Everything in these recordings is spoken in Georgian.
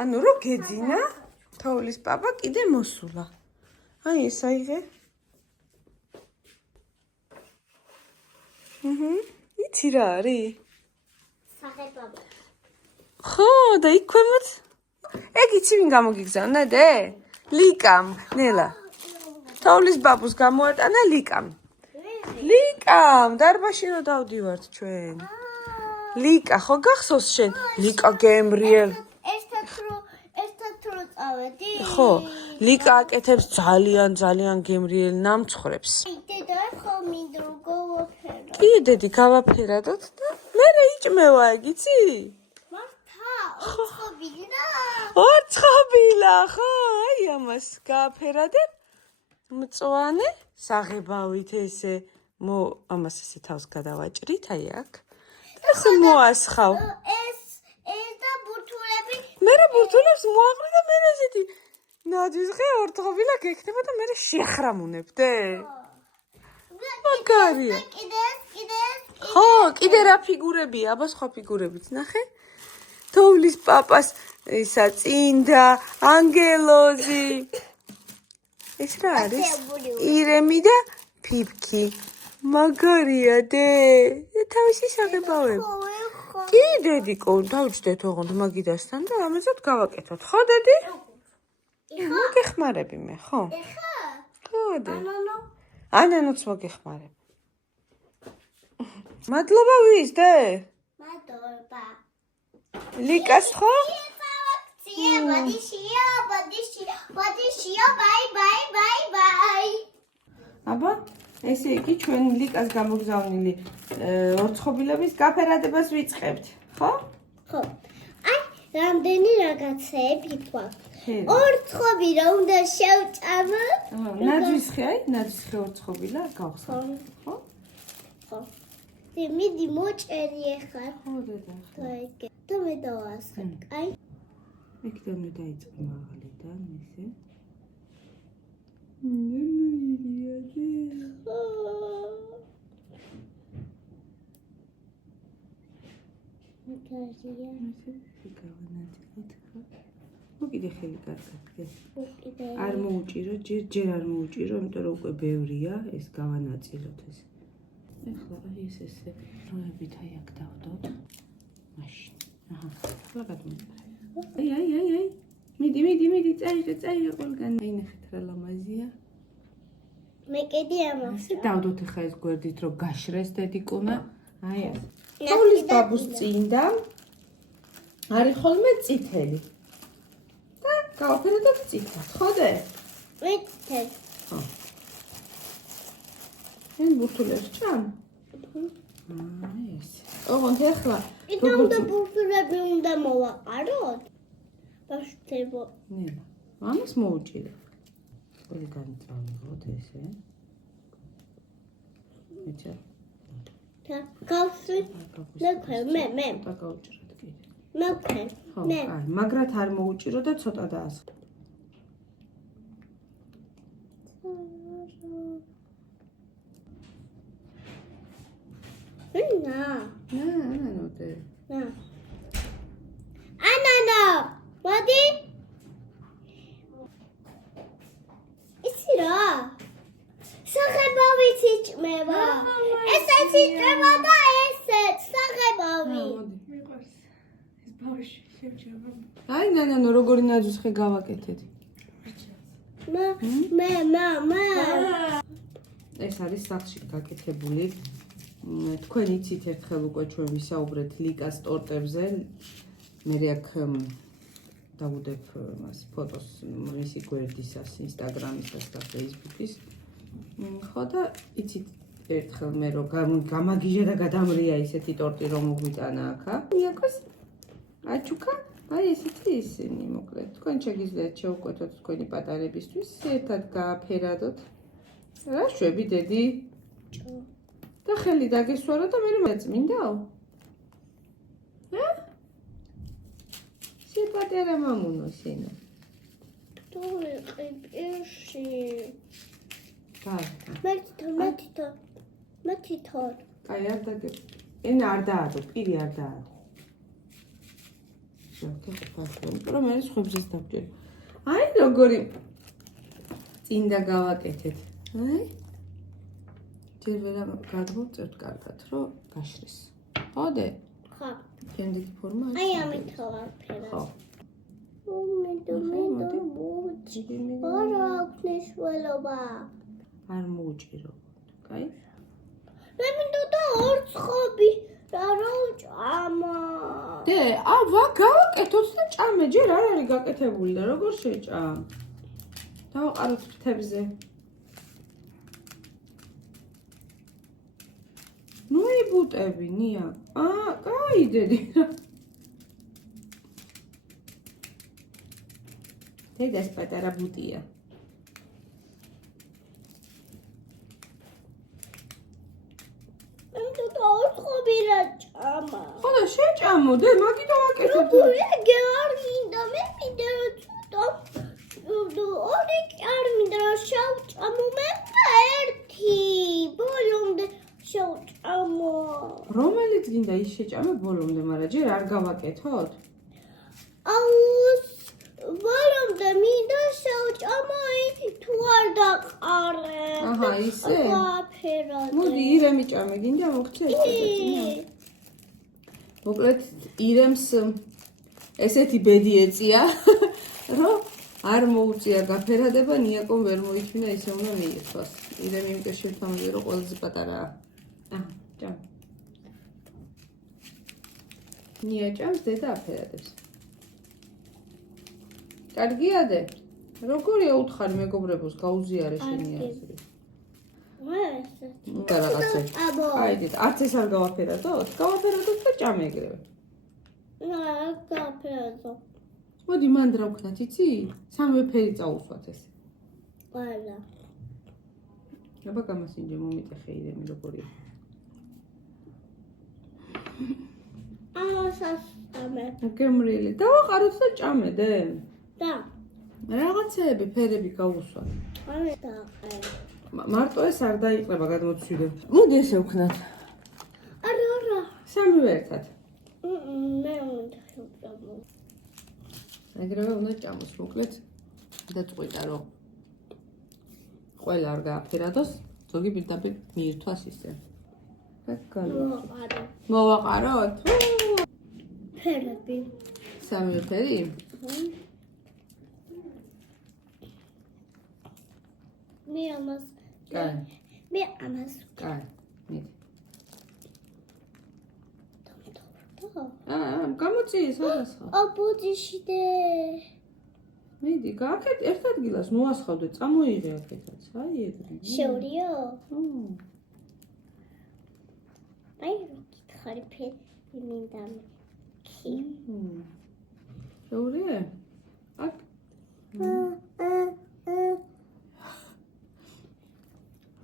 ანუ რო გეძინა, თოვლის პაპა კიდე მოსულა. აი ეს აიღე. იცი რა არის? საღებავი. ხო, და იქ ქვემოთ. ეგ იცი ვინ გამოგიგზავნა დე? ლიკამ, ნელა. თოვლის ბაბუს გამოატანა ლიკამ. ლიკამ, დარბაში რო დავდივართ ჩვენ. ლიკა, ხო გახსოვს შენ? ლიკა გემრიელ. ერთად რო წავედი. ხო, ლიკა აკეთებს ძალიან გემრიელ ნამცხრებს. დედა ხომ მინდა გავაფერო. კი, დედი, გავაფერადოთ და მერე იჭმევა ეგ, იცი? მართა, ოცხობილა. ორცხობილა, ხო, აი ამას გააფერადებ. მწვანე საღებავით ესე ამას ესე თავს გადავაჭრით, აი აქ. ესე მოასხავ. ეს და ბურთულები. მერე ბურთულებს მოაყრი და მერე ესეთი ნაძვის ხე ორცხობილა გექნება და მერე შეხრამუნებდე. მაგარია. კიდეს. ხო, კიდე რა ფიგურებია, აბა სხვა ფიგურებიც ნახე. თოვლის პაპას ისა წინდა, ანგელოზი. ეს რა არის? ირემი და ფიფქი. მაგარია დე. თავისი საღებავები. კი, დედიკო, დავჭდეთ ოღონდ მაგიდასთან და ამასაც გავაკეთოთ. ხო, დედი? მოგეხმარები მე, ხო? ეხა? ხო, დე. ანანო. ანანოც მოგეხმარებ. მადლობა ვის, დე? მადლობა. ლიკას ხო? ბოდიშია, ბაი. აბა, ესე იგი ჩვენ ლიკას გამოგზავნილი ორცხობილების გაფერადებას ვიწყებთ, ხო? ხო. აი, რამდენი რაღაცები გვაქვს. ორცხობილა უნდა შევჭამო. ნაძვის ხე, აი, ნაძვის ხე ორცხობილა გავხსოვთ, ხო? ხო. მიდი მოჭერი ახლა. ხო, დედა. და მე დავასხებ. აი. ეკდომე დაიწყო მაღალიდან ესე. ნემილია დე. მაგარია. ესე გავანაწილოთ ხო? მოკიდე ხელი კარგად გეს. არ მოუჭირო, ჯერ არ მოუჭირო, იმიტომ რომ უკვე ბევრია, ეს გავანაწილოთ ეს. ეხლა აი ეს ესე როებით აი აქ დავდოთ. მაშინ. აჰა, ახლა გადმოიწე. აი. მიდი, წაიღე ყველგან. აი ნახეთ რა ლამაზია. მე კიდე ამას. დავდოთ ახლა ეს გვერდით რომ გაშრეს დედიკუნა. აი ეს. თოვლის ბაბუს წინდა არის ხოლმე წითელი. და გავაფეროთ წითლად, ხო დე? ვიტე. ხო.ენ ბურთულებს ჭამ? აი ეს. ოღონდ ახლა იდეა ბურთულები უნდა მოვაყაროთ. ბაშთებო. ნელა. ამას მოუჭირე. ყველგან წავიღოთ ესე. მეჭა. და გავსვი. მე. და გავუჭრეთ კიდე. მე. ხო, აი, მაგრად არ მოუჭირო და ცოტა დაასხა. ანანო. მოდი. ისი რა? საღებავით იჭმევა. ესეც იჭმევა და ესეც საღებავი. მიყვარს. ეს ბავშვი შევჭება. აი, ნანო, როგორი ნაძვის ხე გავაკეთეთ. მე. ეს არის სახლში გაკეთებული. თქვენ იცით ერთხელ უკვე ჩვენ ვისაუბრეთ ლიკას ტორტებზე. მე აქ დავუდებ მას ფოტოს მისი გვერდისას, ინსტაგრამისას და ფეისბუქის. ხო და იცით ერთხელ მე რომ გამაგიჟა და გადამრია ისეთი ტორტი რომ მოგვიტანა აქა. იაკოს აჩუკა, აი ესეთი ისინი მოკლედ. თქვენ შეგიძლიათ შევკვეთოთ თქვენი პატარებისთვის, ერთად გააფერადოთ. რა შვები დედი? და ხელი დაგესვარო და მე მეწმინდაო. სიპატერა მამუნო სინა. თორე პირში. მე თითო. აი არ დაგე. ენა არ დაადო, პირი არ დაადო. რომ მე სხვებზეც დავჭერ. აი როგორი წინდა გავაკეთეთ. აი ჯერ ვერა გადმოვწერთ კარგად, რომ გაშრეს. ხოდე? ხო. კენდილი ფორმა არის. აი ამით ვაფერებ. ხო. მე მოუჭი. არა აქვს მნიშვნელობა. არ მოუჭირო. კაი? მე მინდოდა ორ ცხობი რა უჭამა. დე, გავაკეთოთ და ჭამე, ჯერ არ არის გაკეთებული და როგორ შეჭა? დავაყაროთ ფრთებზე. ნუ იბუტები, ნია. კაი დედი. დედას პატარა ბუტია. მე მინდოდა ორ ცხობი რა ჭამა. ხო და შეჭამო, დე, მაგით დავაკეთებ. როგორი არ მინდა, მე მინდა ცოტა. ორი არ მინდა შავჭამო, მე ერთი. ბოლომდე შავჭამო. რომელიც გინდა ის შეჭამე ბოლომდე, მაგრამ ჯერ არ გავაკეთოთ? ბოლომდე მინდა შავჭამო, თუ არ დაყარე. აჰა, ისე? ვაფერად. მოდი, ირემი ჭამე, გინდა მოგცე წინა. მოკლედ, ირემს ესეთი ბედი ეწია, რომ არ მოუწია გაფერადება, ნიაკომ ვერ მოითმინა, ისე უნდა მიიღოს. ირემი იმიტომ შევთამაზე, რომ ყველაზე პატარაა. ჭამ. ნია ჭამს, დედა აფერადებს. კარგია დე? როგორია უთხარი მეგობრებოს, გაუზიარე შენი აზრი. და რაღაცა. აი დედა, არც ეს არ გავაფერადოთ? გავაფერადოთ და ჭამე ეგრევე. გაფერადო. მოდი მანდ რა ვქნათ, იცი? სამივე ფერი წაუსვათ ეს. არა. აბა გამასინჯე მომიტეხე ირემი როგორია. ამასასამე. გემრიელი. დავაყაროთ და ჭამე დე. და. რაღაცეები ფერები გავუსვათ. ამე დაყარე. მარტო ეს არ დაიყრება გადმოცვიდე. მოდი ესე ვქნათ. არა. სამივე ერთად. მე უნდა შევჭამო. ეგრევე უნდა ჭამოს, მოკლედ. და წყვიტა რომ ყველა არ გააფერადოს, ზოგი პირდაპირ მიირთვას ისე. მოვაყაროთ? ფერები. სამივე ფერი? მე ამას. კაი. მე ამას. კაი. მიდი. და. გამოწიე სადასხა. აბუძიში დე. მიდი, გააკეთე ერთ ადგილას, ნუ ასხავდე, წამოიღე აქეთაც. აი ეგრე. შეურიო? აი რო გითხარი ფერი მინდა. კი. შეურიე? აქ.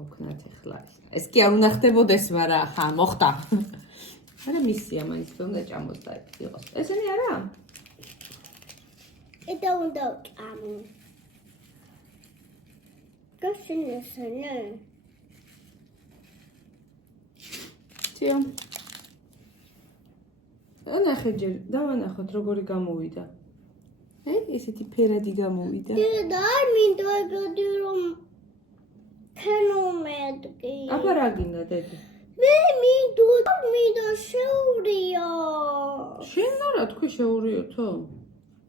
ვქნათ ახლა. ეს კი არ უნდა ხდებოდეს, მაგრამ ხა მოხდა. არა მისია მაინც უნდა ჭამოს და იყოს. ესენი არა? ეტა უნდა ჭამო. გასინესენე. თიო. ანახე ჯერ, დავანახოთ როგორი გამოვიდა. ესეთი ფერადი გამოვიდა. დედა არ მინდა ეგრე რომ ფენომეტი. აბა რა გინდა დედი? მე მინდა შეურიო. შენ რა თქვი შეურიოთო?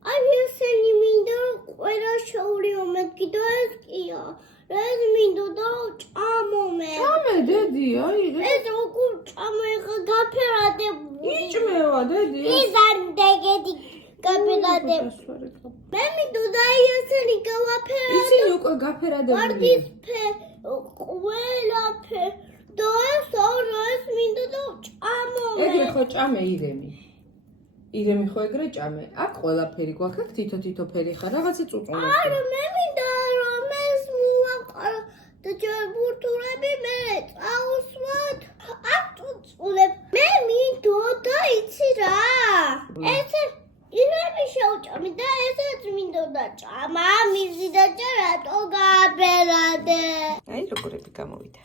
აი ესენი მინდა ყველა შეურიო მეთქი და ეს კია. ეს მინდა და ჭამო მე. ჭამე დედი, აი ეს როგორ ჭამო ეხა გაფერადებული. იჭმევა დედი. ის არ დეგედი გაფერადებული. მე მინდა და ესენი გავაფერადე. ისინი უკვე გაფერადებული. ვარდის ყველაფერ და ეს მინდა და ჭამო მე. ეგრე ხო ჭამე ირემი. ირემი ხო ეგრე ჭამე. აქ ყველაფერი გვაქვს, აქ თითო ფერი ხარ, რაღაცა წუწუნებს. არა მე მინდა რომ ეს მოვაყარო და ჯერ ბურთულები მე წაუსვათ. აქ წუწუნებ. მე მინდა და იცი რა. ესე ირემი შევჭამი და ესეც მინდა და ჭამა. მიზი და ჯერ რატო გააფერადე. აი როგორები გამოვიდა.